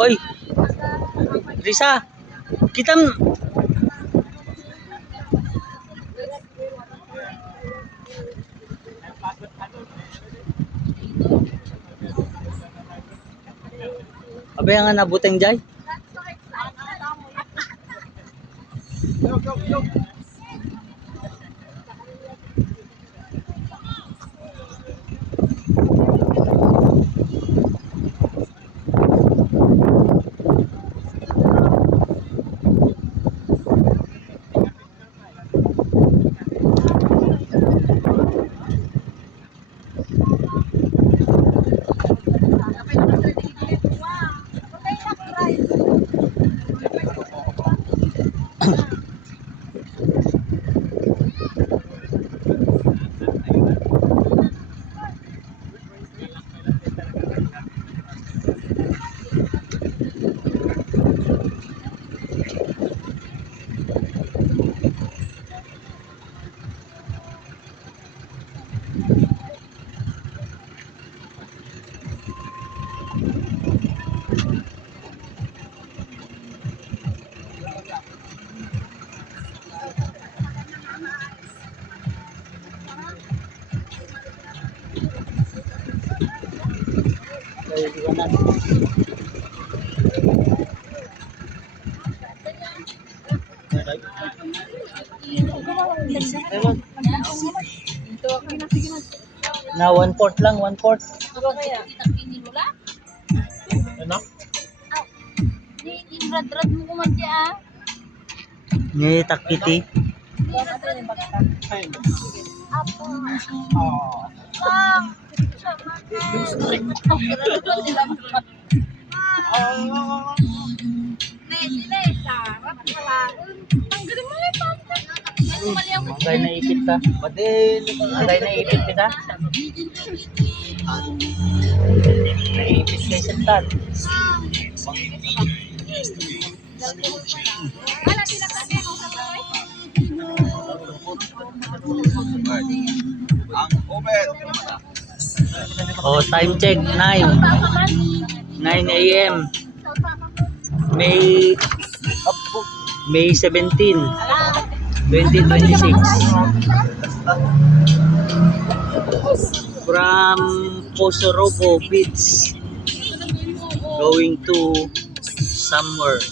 Oy, Risa, kita Abay nga nabuteng jay. Na 1/4 lang, 1/4. Ano? Rad-rad mo kumadya ah. Ni takiti. Apo. Oh. Bang. Agay na ipit ka. Agay na ipit kita. Naipit kay sentan. Oh, time check 9 a.m. May 17, 2026. From Poso Robo Beach going to somewhere.